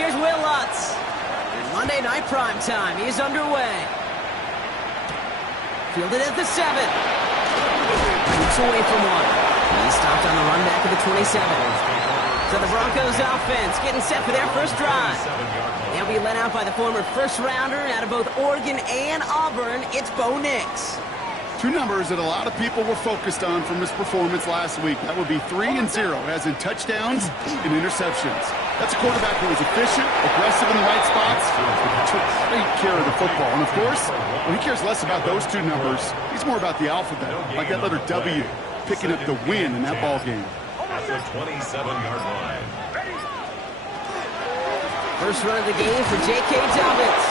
here's Will Lutz. And Monday Night Primetime is underway. Fielded at the 7. Keeps away from one. He stopped on the run back of the 27. So the Broncos offense getting set for their first drive. They'll be led out by the former first-rounder out of both Oregon and Auburn. It's Bo Nix. Two numbers that a lot of people were focused on from his performance last week. That would be 3 and 0, as in touchdowns and interceptions. That's a quarterback who was efficient, aggressive in the right spots, and took great care of the football. And of course, well, he cares less about those two numbers. He's more about the alphabet, like that letter W, picking up the win in that ball game. At the 27-yard line. First run of the game for J.K. Dobbins.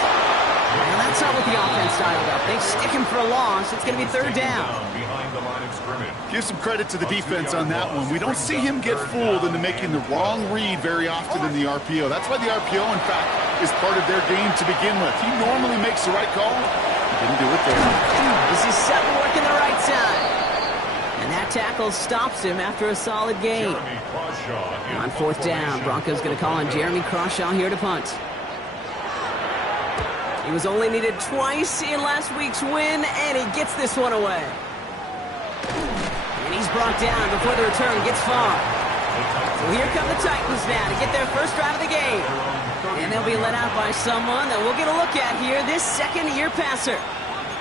Well, that's not what the offense dialed up. They stick him for a loss. It's going to be third down. Behind the line of scrimmage. Give some credit to the defense on that one. We don't see him get fooled into making the wrong read very often in the RPO. That's why the RPO, in fact, is part of their game to begin with. He normally makes the right call. He didn't do it there. This is Sutton working the right side. And that tackle stops him after a solid game. On fourth down, Broncos going to call on Jeremy Crawshaw here to punt. He was only needed twice in last week's win, and he gets this one away. And he's brought down before the return gets far. So here come the Titans now to get their first drive of the game. And they'll be led out by someone that we'll get a look at here, this second-year passer.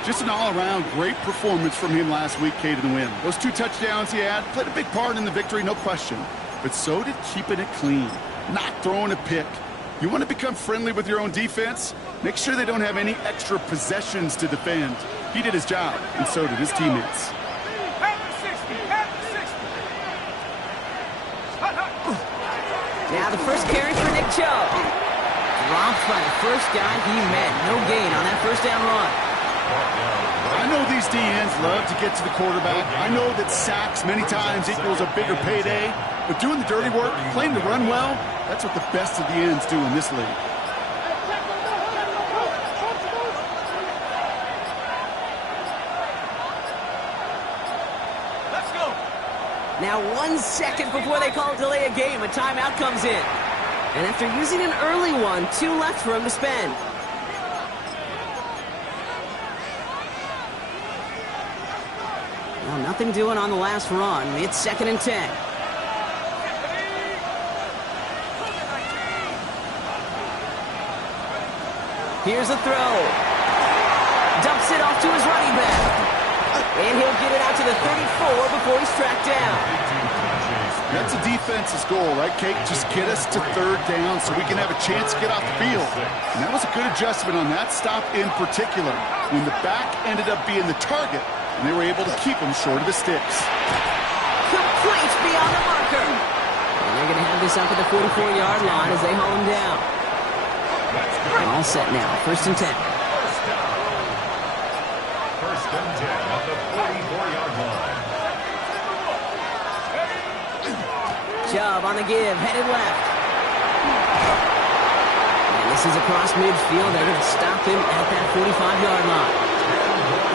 Just an all-around great performance from him last week, Kate, in the win. Those 2 touchdowns he had played a big part in the victory, no question. But so did keeping it clean, not throwing a pick. You want to become friendly with your own defense? Make sure they don't have any extra possessions to defend. He did his job, and so did his teammates. Now the first carry for Nick Chubb. Dropped by the first guy he met. No gain on that first down run. I know these DNs love to get to the quarterback. I know that sacks many times equals a bigger payday. But doing the dirty work, playing to run well, that's what the best of the ends do in this league. Let's go. Now 1 second before they call it delay a game, a timeout comes in. And after using an early one, 2 left for him to spend. Well, nothing doing on the last run. It's 2nd and 10. Here's a throw. Dumps it off to his running back. And he'll get it out to the 34 before he's tracked down. That's a defense's goal, right, Kate? Just get us to 3rd down so we can have a chance to get off the field. And that was a good adjustment on that stop in particular, when the back ended up being the target, and they were able to keep him short of the sticks. Complete beyond the marker. And they're going to have this up at the 44-yard line as they haul him down. All set now, 1st and 10. First and 10 at the 44-yard line. Chubb on the give, headed left. And this is across midfield. They're going to stop him at that 45-yard line.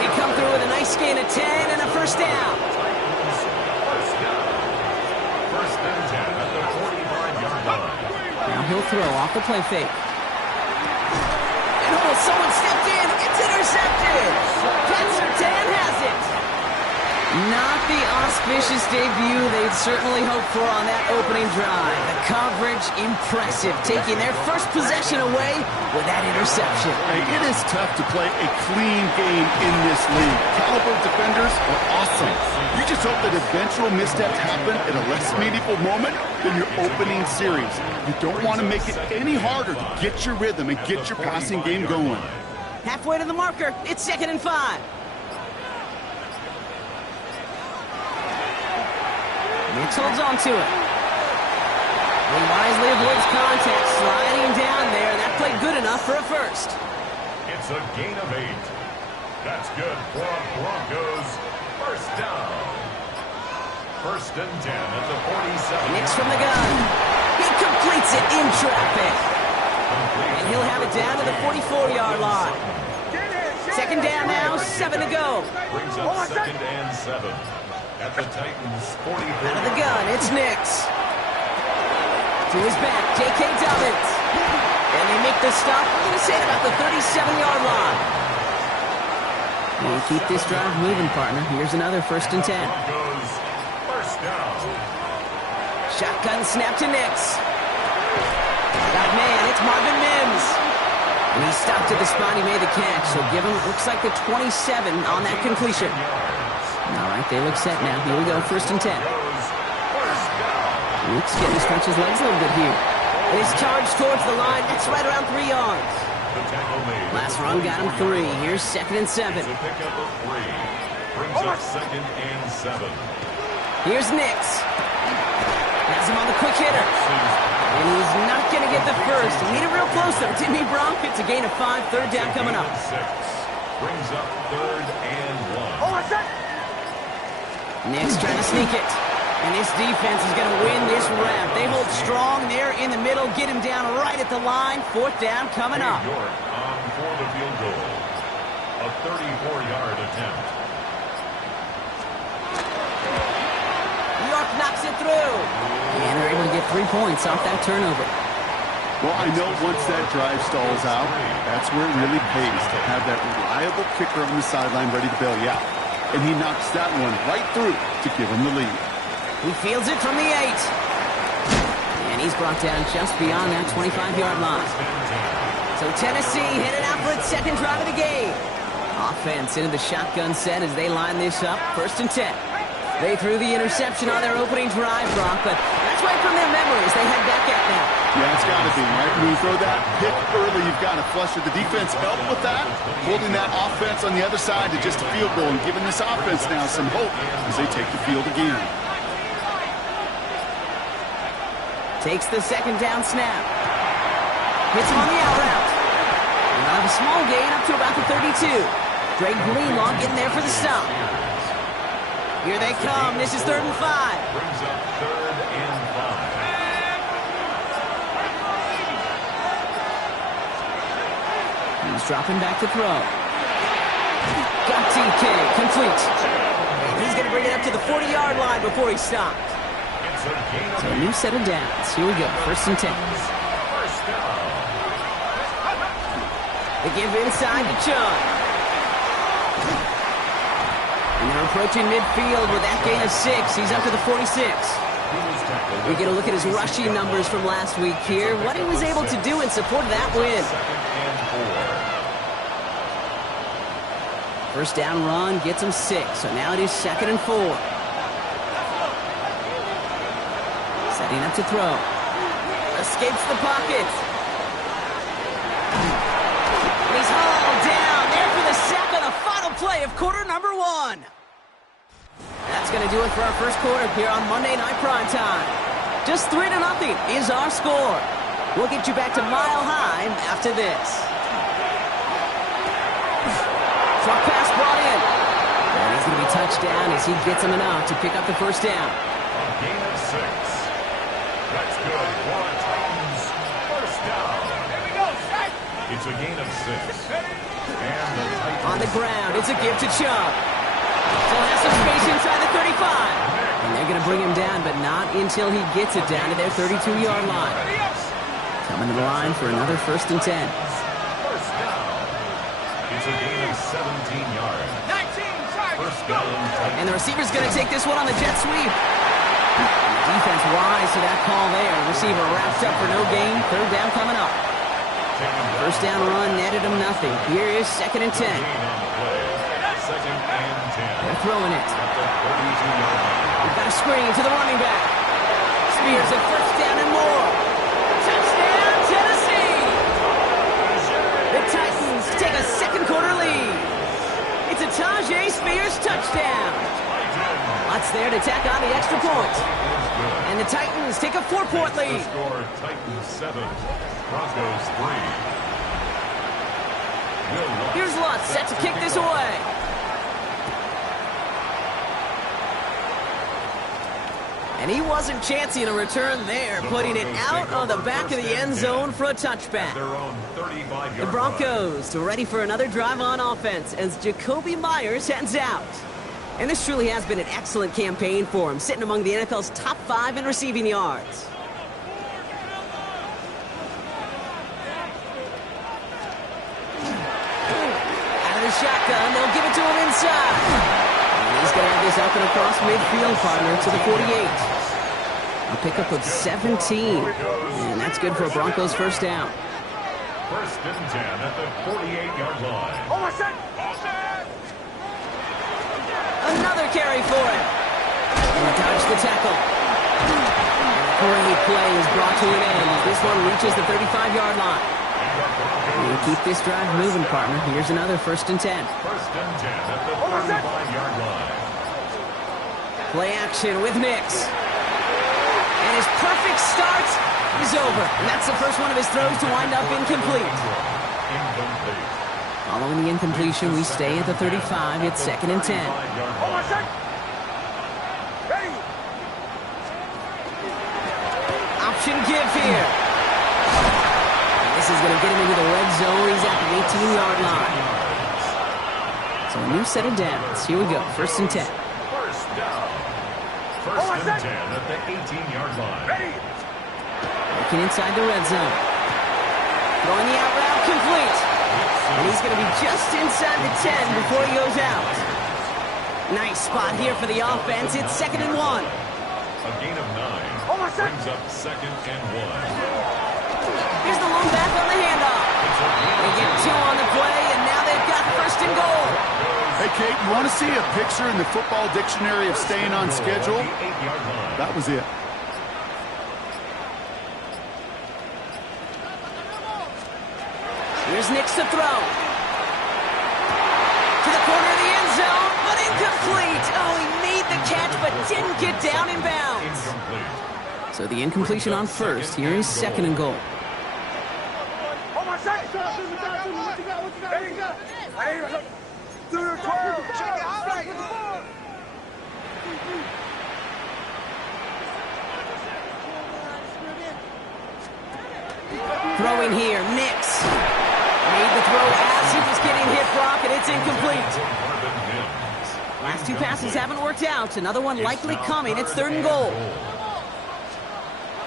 They come through with a nice gain of 10 and a first down. First and 10 at the 45-yard line. Now he'll throw off the play fake. And oh, someone stepped in. It's intercepted. Pat Surtain has it. Not the auspicious debut they'd certainly hoped for on that opening drive. The coverage, impressive, taking their first possession away with that interception. Hey, it is tough to play a clean game in this league. Caliber defenders are awesome. You just hope that eventual missteps happen at a less meaningful moment than your opening series. You don't want to make it any harder to get your rhythm and get your passing game going. Halfway to the marker, it's 2nd and 5. Nix holds on to it. He wisely avoids contact, sliding down there. That played good enough for a first. It's a gain of 8. That's good for Broncos. First down. First and 10 at the 47. Nix from the gun. He completes it in traffic. And he'll have it down to the 44-yard line. 2nd down now, 7 to go. Brings up 2nd and 7. At the Titans' 44. Out of the gun, it's Nix. To his back, J.K. Dobbins. they make the stop. We're going to say at about the 37-yard line. We'll keep this drive moving, partner. Here's another 1st and 10. Broncos, first down. Shotgun snap to Nix. Got man, it's Marvin Mims. And he stopped at the spot he made the catch, so give him, looks like the 27 on that completion. All right, they look set now. Here we go, 1st and 10. Nix getting to stretch his legs a little bit here. And his charge towards the line, that's right around 3 yards. Last run got him 3. Here's 2nd and 7. It's a pickup of 3. Brings up 2nd and 7. Here's Nix. Has him on the quick hitter. And he's not going to get the first. He made it real close, though, didn't he, Bronk? It's a gain of 5, 3rd down coming up. 6. Brings up 3rd and 1. Nix trying to sneak it. And this defense is going to win this round. They hold strong there in the middle, get him down right at the line. 4th down coming up. New York on for the field goal. A 34-yard attempt. New York knocks it through. And they're able to get 3 points off that turnover. Well, I know once that drive stalls out, that's where it really pays to have that reliable kicker on the sideline ready to bail you out. And he knocks that one right through to give him the lead. He fields it from the 8. And he's brought down just beyond that 25-yard line. So Tennessee headed out for its 2nd drive of the game. Offense into the shotgun set as they line this up. 1st and 10. They threw the interception on their opening drive, Brock, but that's right from their memories. They head back out now. Yeah, it's got to be, right? When you throw that pick early, you've got to flush it. The defense helped with that, holding that offense on the other side to just a field goal and giving this offense now some hope as they take the field again. Takes the 2nd down snap. Hits him on the out route. And they'll have a small gain up to about the 32. Drake Greenlaw getting there for the stop. Here they come. This is 3rd and 5. Brings up 3rd and 5. He's dropping back to throw. Got TK. Complete. And he's going to bring it up to the 40-yard line before he stopped. It's a gain of So a new set of downs. Here we go. 1st and 10. first down. They give inside to Chung. And they're approaching midfield with that gain of 6. He's up to the 46. We get a look at his rushing numbers from last week here. What he was able to do in support of that win. 1st down run gets him 6. So now it is 2nd and 4. Setting up to throw. Escapes the pocket. And he's hauled down there for the sack on the final play of quarter number 1. That's going to do it for our first quarter here on Monday Night Primetime. Just 3-0 is our score. We'll get you back to Mile High after this. Short pass brought in. And he's going to be touched down as he gets him enough to pick up the 1st down. A gain of 6. That's good. One Titans. First down. There we go, strike. It's a gain of 6. And the Titans. On the ground, it's a give to Chubb. Still has some space inside the 35. And they're going to bring him down, but not until he gets it down to their 32-yard line. Coming to the line for another 1st and 10. First down. It's a gain of 17 yards. 19, first down. Titans. And the receiver's going to take this one on the jet sweep. Defense wise to that call there. Receiver wrapped up for no gain. 3rd down coming up. 1st down run netted him nothing. Here is 2nd and 10. Second and 10. They're throwing it. At the 32-yard line. We've got a screen to the running back. Spears a 1st down and more. Touchdown, Tennessee! The Titans take a 2nd quarter lead. It's a Tajay Spears touchdown. Lots there to tack on the extra point. And the Titans take a 4-point lead. The score, Titans 7, Broncos 3. Here's Lutz set to kick this away. And he wasn't chancing a return there, putting it out on the back of the end zone for a touchback. Their own 35-yard The Broncos are ready for another drive on offense as Jacoby Myers heads out. And this truly has been an excellent campaign for him, sitting among the NFL's top 5 in receiving yards. the shotgun. They'll give it to him inside. And he's going to have this up and across midfield, partner, to the 48. A pickup of 17. And that's good for a Broncos first down. First and 10 at the 48-yard line. Another carry for him. And dodged the tackle. Great play is brought to an end as this one reaches the 35-yard line. And keep this drive moving, partner. Here's another first and 10. First and 10 at the 35-yard line. Play action with Nix. And his perfect start is over. And that's the first one of his throws to wind up incomplete. Following the incompletion, we stay at the 35. It's second and 10. Option give here. And this is going to get him into the red zone. He's at the 18-yard line. So a new set of downs. Here we go. First and 10. First down. First and 10 at the 18-yard line. Looking inside the red zone. Throwing the out route complete. And he's going to be just inside the 10 before he goes out. Nice spot here for the offense. It's second and 1. A gain of 9. Brings up second and 1. Here's the lone back on the handoff. They get 2 on the play, and now they've got first and goal. Hey, Kate, you want to see a picture in the football dictionary of staying on schedule? That was it. Here's Nix to throw. To the corner of the end zone, but incomplete. Oh, he made the catch, but didn't get down in bounds. So the incompletion on first. Here is second and goal. Throwing here, Nix. Made the throw as he was getting hit, Brock, and it's incomplete. Last 2 passes haven't worked out. Another one likely coming. It's third and goal.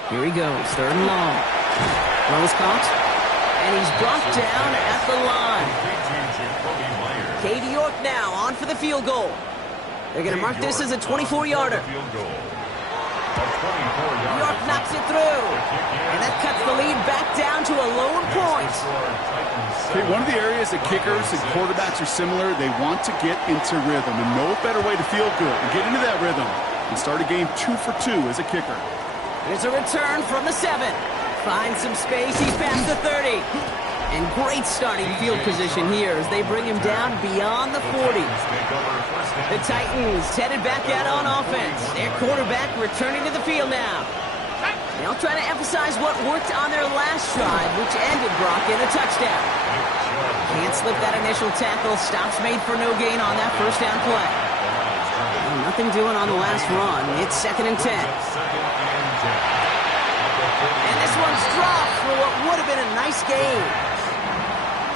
Here he goes, third and long. Throw is caught, and he's brought down at the line. Katie York now on for the field goal. They're going to mark this as a 24-yarder. York knocks it through, and that cuts the lead back down to a lone point. Okay, one of the areas that kickers and quarterbacks are similar, they want to get into rhythm, and no better way to feel good and get into that rhythm and start a game 2 for 2 as a kicker. Here's a return from the 7. Finds some space. He's past the 30. And great starting field position here as they bring him down beyond the 40. The Titans headed back out on offense. Their quarterback returning to the field now. They'll try to emphasize what worked on their last drive, which ended Brock in a touchdown. Can't slip that initial tackle. Stops made for no gain on that first down play. Well, nothing doing on the last run. It's second and 10. And this one's dropped for what would have been a nice game.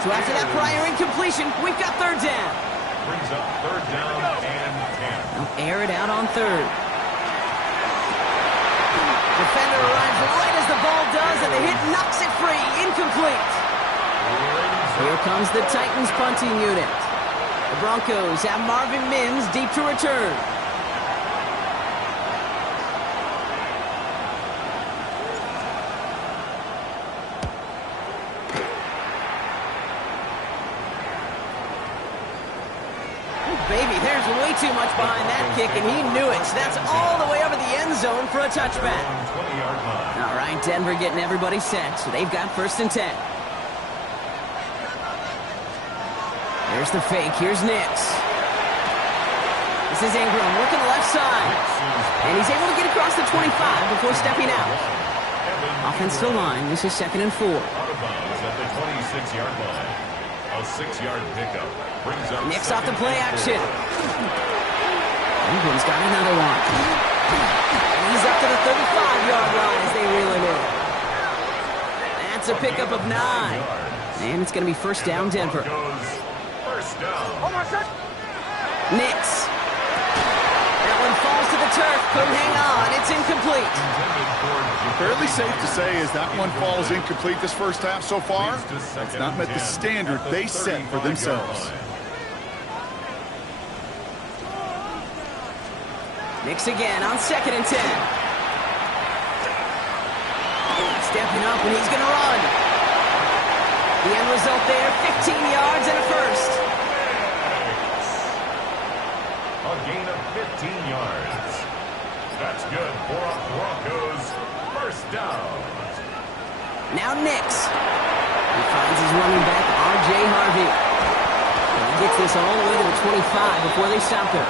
So after that prior incompletion, we've got third down. Brings up third down and 10. They'll air it out on third. Defender arrives right as the ball does, and the hit knocks it free. Incomplete. Here comes the Titans punting unit. The Broncos have Marvin Mims deep to return. Baby, there's way too much behind that kick, and he knew it. That's all the way over the end zone for a touchback. All right, Denver getting everybody set, so they've got first and 10. There's the fake. Here's Nix. This is Ingram working the left side, and he's able to get across the 25 before stepping out. Offensive line. This is second and 4. Out of bounds at the 26-yard line. A 6-yard pickup. Brings up Nix off the play action. Ingram's got another one. And he's up to the 35-yard line as they reel him in. That's a pickup of 9. And it's going to be first down, Denver. First down. Nix. That one falls to the turf. Couldn't hang on. It's incomplete. Fairly safe to say as that one falls incomplete this first half so far, it's not met the standard they set for themselves. Knicks again on 2nd and 10. Stepping up, and he's going to run. The end result there, 15 yards and a first. A gain of 15 yards. That's good for a Broncos first down. Now Knicks. He finds his running back, R.J. Harvey. And he gets this all the way to the 25 before they stop him.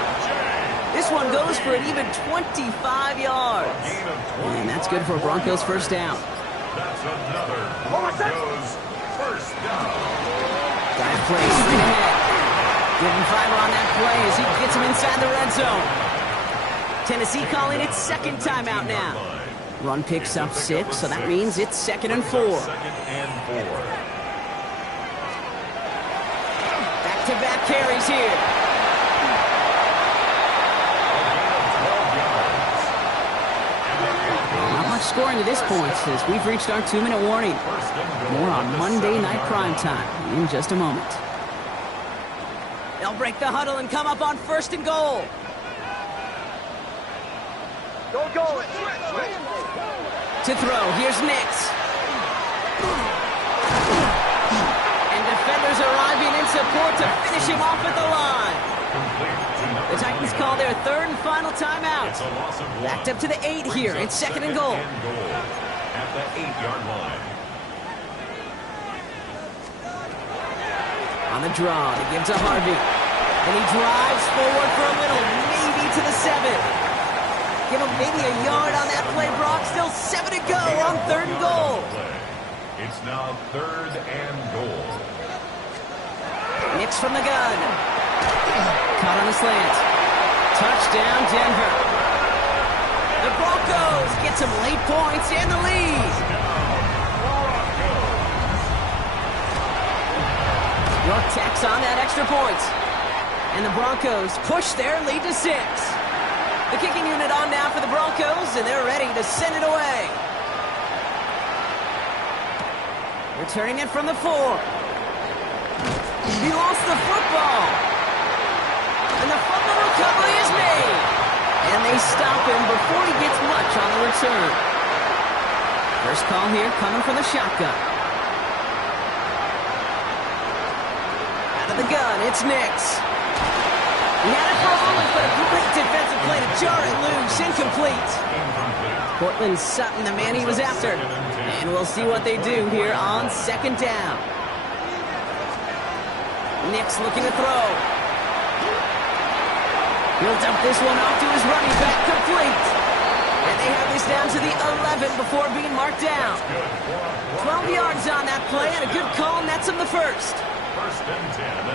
This one goes for an even 25 yards. And that's good for a Broncos first down. That's another Broncos first down. Dive play straight ahead. Giving fiber on that play as he gets him inside the red zone. Tennessee calling its second timeout now. Run picks up 6, so that means it's 2nd and 4. Back-to-back carries here. Not much scoring to this point since we've reached our 2-minute warning. More on Monday Night Primetime in just a moment. They'll break the huddle and come up on 1st and goal. Go. To throw, here's Nix. And defenders arriving in support to finish him off at the line. The Titans call their 3rd and final timeout. Backed up to the 8 here. It's 2nd and goal. At the 8-yard line. On the draw, he gives to Harvey. And he drives forward for a little, maybe to the 7. Give him maybe a yard on that play, Brock. Still 7 to go on 3rd and goal. It's now 3rd and goal. Nix from the gun. Caught on the slant. Touchdown, Denver. The Broncos get some late points and the lead. York tacks on that extra point. And the Broncos push their lead to 6. The kicking unit on now for the Broncos, and they're ready to send it away. Returning it from the 4. He lost the football. And the fumble recovery is made. And they stop him before he gets much on the return. First call here coming from the shotgun. Out of the gun, it's Nix. He had it for a moment, but a great defensive play to jar it loose. Incomplete. Cortland Sutton, the man he was after. And we'll see what they do here on 2nd down. Nix looking to throw. He'll dump this one off to his running back, complete. And they have this down to the 11 before being marked down. 12 yards on that play, and a good call nets him the first.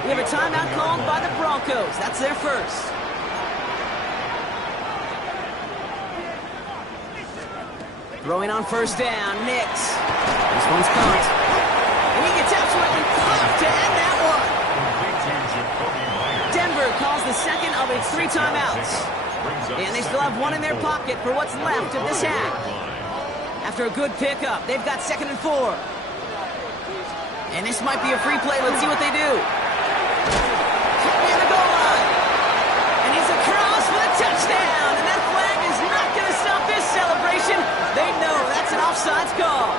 We have a timeout called by the Broncos. That's their first. Throwing on 1st down, Nix. This one's caught. And he gets absolutely pumped to end that one. Denver calls the 2nd of its 3 timeouts. And they still have 1 in their pocket for what's left of this half. After a good pickup, they've got 2nd and 4. And this might be a free play. Let's see what they do. On the goal line. And he's across for the touchdown. And that flag is not going to stop this celebration. They know that's an offsides call.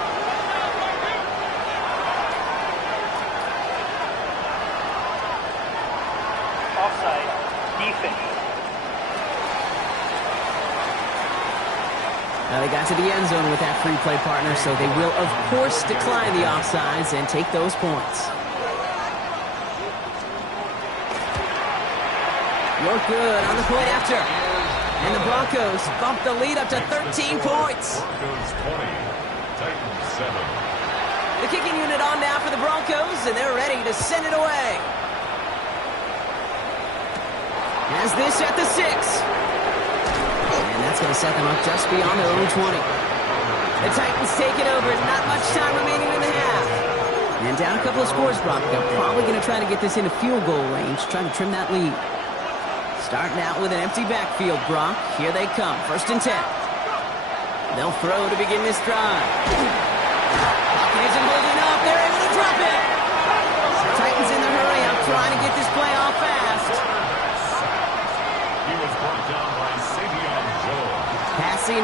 Offside. Defense. Now they got to the end zone with that free play partner, so they will, of course, decline the offsides and take those points. You're good on the point after. And the Broncos bump the lead up to 13 points. Broncos 20, Titans 7. The kicking unit on now for the Broncos, and they're ready to send it away. Has this at the 6. And that's going to set them up just beyond their own 20. The Titans take it over. Not much time remaining in the half. And down a couple of scores, Brock. They're probably going to try to get this into field goal range, trying to trim that lead. Starting out with an empty backfield, Brock. Here they come. 1st and 10. They'll throw to begin this drive. Pocket isn't holding up. They're able to drop it. The Titans in the hurry up, trying to get this play off fast. He was brought down by Savion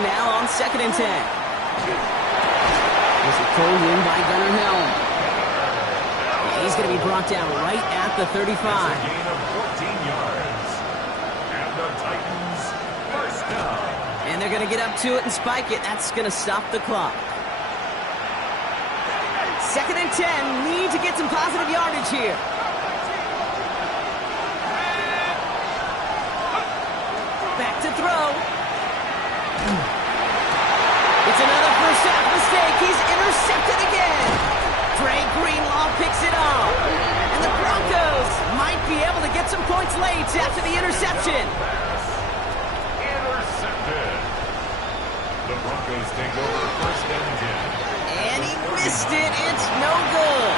now on 2nd and 10. There's a pull in by Gunnar Helm. He's going to be brought down right at the 35. Gain of 14 yards. And the Titans first down. And they're going to get up to it and spike it. That's going to stop the clock. 2nd and 10. Need to get some positive yardage here. Back to throw. It's another first half mistake. He's intercepted again. Dre Greenlaw picks it off. And the Broncos might be able to get some points late after the interception. Intercepted. The Broncos take over 1st and 10. And he missed it. It's no good.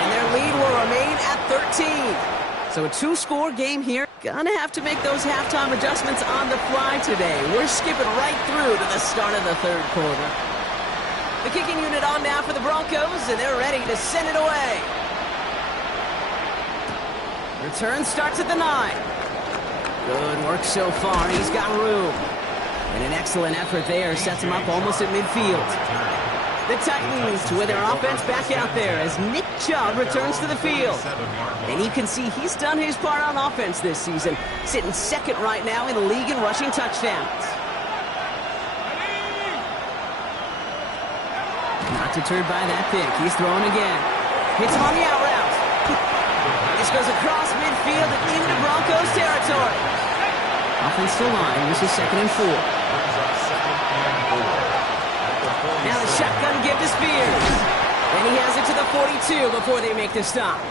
And their lead will remain at 13. So a 2-score game here. Gonna have to make those halftime adjustments on the fly today. We're skipping right through to the start of the 3rd quarter. The kicking unit on now for the Broncos, and they're ready to send it away. Return starts at the 9. Good work so far. He's got room. And an excellent effort there sets him up almost at midfield. The Titans with their offense back out there as Nick Chubb returns to the field. And you can see he's done his part on offense this season, sitting 2nd right now in the league in rushing touchdowns. Not deterred by that pick. He's throwing again. Hits him on the out route. This goes across midfield and into Broncos territory. Offensive line. This is 2nd and 4. Now the shotgun give to Spears. And he has it to the 42 before they make the stop.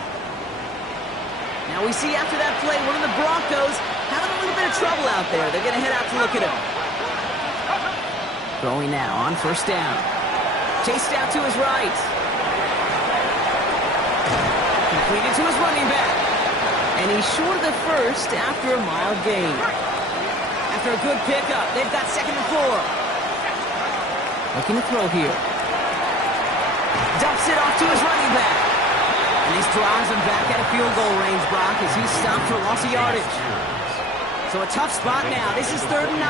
Now we see after that play, one of the Broncos having a little bit of trouble out there. They're going to head out to look at him. Throwing now on 1st down. Chased out to his right. Completed to his running back. And he's short of the 1st after a mild gain. After a good pickup, they've got 2nd and 4. Looking to throw here. Dumps it off to his running back. And this drives him back at a field goal range, Brock, as he's stopped for loss of yardage. So a tough spot now. This is 3rd and 9.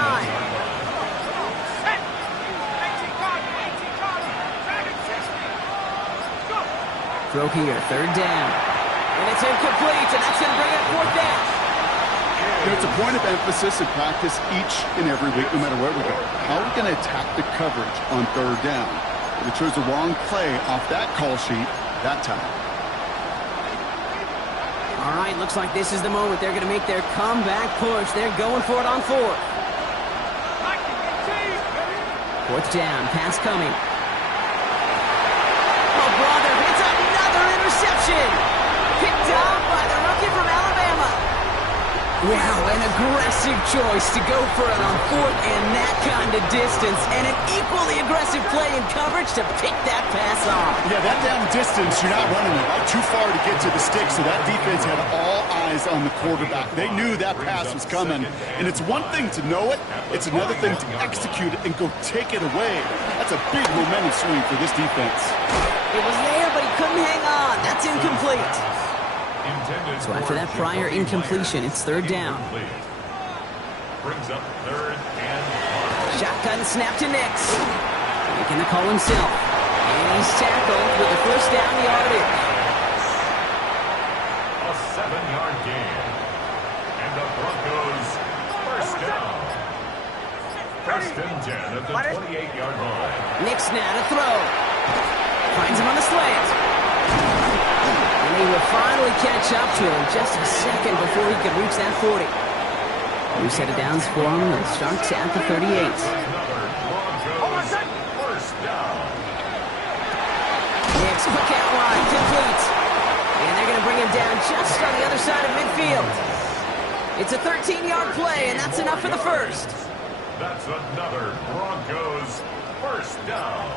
Throw here, 3rd down. And it's incomplete, and that's going to bring up 4th down. It's a point of emphasis in practice each and every week, no matter where we go. How are we going to attack the coverage on 3rd down? They chose the wrong play off that call sheet that time. All right, looks like this is the moment. They're going to make their comeback push. They're going for it on 4th. 4th down, pass coming. Oh, brother, it's another interception. Picked up by the rookie from Alabama. Wow, an aggressive choice to go for it on 4th and that kind of distance. And an equally aggressive play in coverage to pick that pass off. Yeah, that down distance, you're not running it too far to get to the stick, so that defense had all eyes on the quarterback. They knew that pass was coming. And it's one thing to know it, it's another thing to execute it and go take it away. That's a big momentum swing for this defense. It was there, but he couldn't hang on. That's incomplete. So after that prior incompletion, it's 3rd down. Brings up 3rd and 5. Shotgun snap to Nix. Making the call himself. And he's tackled with the 1st down yardage. A 7-yard gain. And the Broncos first down. 1st and 10 at the 28-yard line. Nix now to throw. Finds him on the slant. And he will finally catch up to him just a second before he could reach that 40. New set of downs for him. It starts at the 38. First down. Nix, quick out wide, complete. And they're going to bring him down just on the other side of midfield. It's a 13-yard play, and that's enough for the 1st. That's another Broncos first down.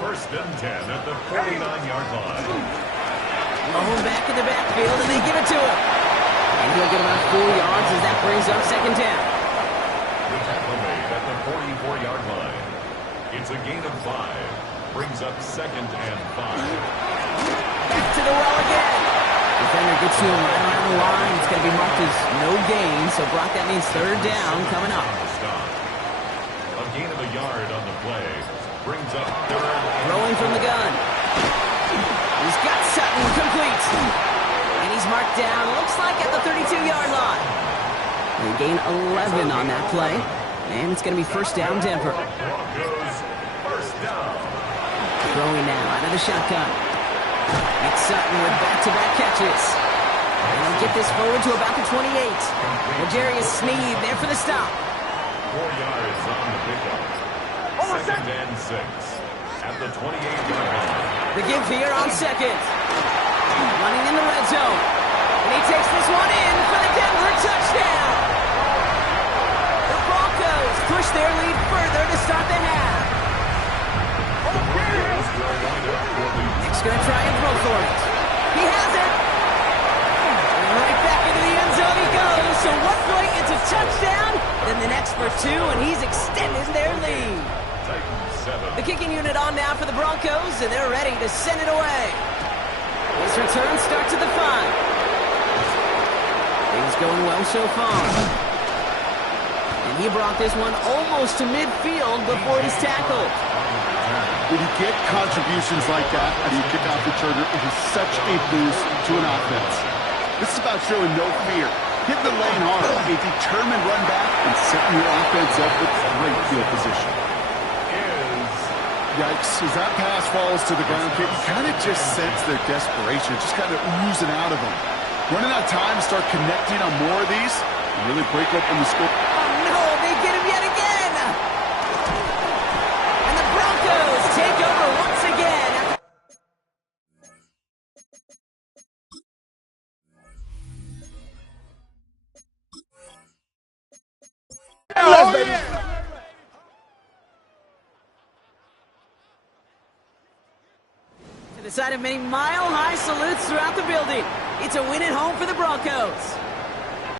1st and 10 at the 49-yard line. Lone back in the backfield, and they give it to him. And he'll get about 4 yards as that brings up 2nd down. The tackle made at the 44-yard line. It's a gain of 5. Brings up 2nd and 5. Back to the well again. Defender gets to him right around the line. It's going to be marked as no gain. So, Brock, that means 3rd down coming up. A gain of a yard on the play. Brings up third and Rolling from the gun. He's got Sutton complete. And he's marked down, looks like at the 32-yard line. They gain 11 on that play. And it's going to be first down, Denver. Broncos first down. Throwing now out of the shotgun. It's Sutton with back-to-back catches. And he'll get this forward to about the 28. L'Jarius Sneed there for the stop. 4 yards on the pickup. Second and 6 at the 28-yard line. The give here on second. Running in the red zone. And he takes this one in for the Denver touchdown. The Broncos push their lead further to start the half. Nick's going to try and throw for it. He has it. And right back into the end zone he goes. So 1 point, it's a touchdown. Then the next for 2, and he's extended their lead. The kicking unit on now for the Broncos, and they're ready to send it away. This return starts at the 5. Things going well so far. And he brought this one almost to midfield before he's tackled. When you get contributions like that out of your kickoff returner, it is such a boost to an offense. This is about showing no fear. Hit the lane hard, a determined run back, and setting your offense up with great field position. Yikes, as that pass falls to the ground, you kind of just sense their desperation, just kind of oozing out of them. Running out of time to start connecting on more of these and really break open the score. Oh no, they get him yet again! And the Broncos take over once again. Oh, yeah. To the side of many mile-high salutes throughout the building. It's a win at home for the Broncos.